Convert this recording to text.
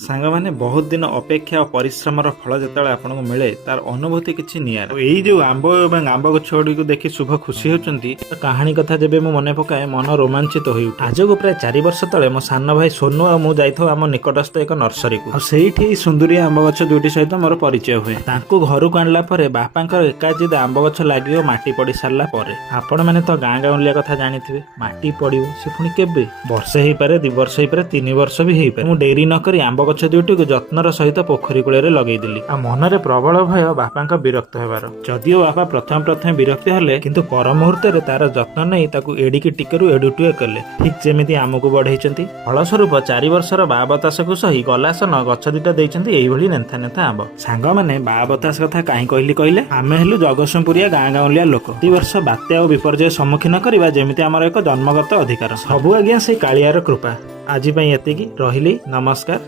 सांग मैंने बहुत दिन अपेक्षा और परिश्रम फल जो आपको मिले तार अनुभूति किसी नियारा यही जो आंब और आंब गछ गुड़ी देखि शुभ खुशी होती कहानी कथा जब मुझे मन पकाए मन रोमांचित हो उठे। आज को प्राय 4 वर्ष तले मो सान भाई सोनू और मुझे जाइथो आम निकटस्थ एक नर्सरी को से सुंदरिया आंब गछ दुईटी सहित मोर परिचय हुए। घर को आणला बापा एकाजिद आंब गछ लगे माटी पड़ सारा आपण मैंने तो गाँ गाँवलिया कथा जानी माटी पड़ो से पुणी के वर्षे हो पारे 2 वर्ष हो पारे 3 वर्ष भी हो पारे। डेरी नक आंब गछ दुईटी को जत्नर सहित पोखरी कूल लगेदेली आ मनरे प्रबल भय बापा विरक्त होबार। जदिओ बापा प्रथम प्रथम विरक्त हेले किंतु पर मुहूर्त तार जत्न नहीं ताकू एडिकी टिकेरु एडुटुए कले ठीक जेमिति आमको बढ़ेइचंती। फलस्वरूप 4 वर्षर बा बतास को सही गलासन गछ दुईटा देइचंती एइभଳି नेथा नेथा आंब। सांग माने बा बतास कथा काई कहली कहले आमे हेलु जगतसिंहपुरिया गाँ गाँवलिया लोक प्रतिवर्ष बात्या और विपर्यय सम्मुखीन करबा जेमिति आमर एक जन्मगत अधिकार। सबु आज्ञा से कालियार कृपा। आज एतिकी रहिली नमस्कार।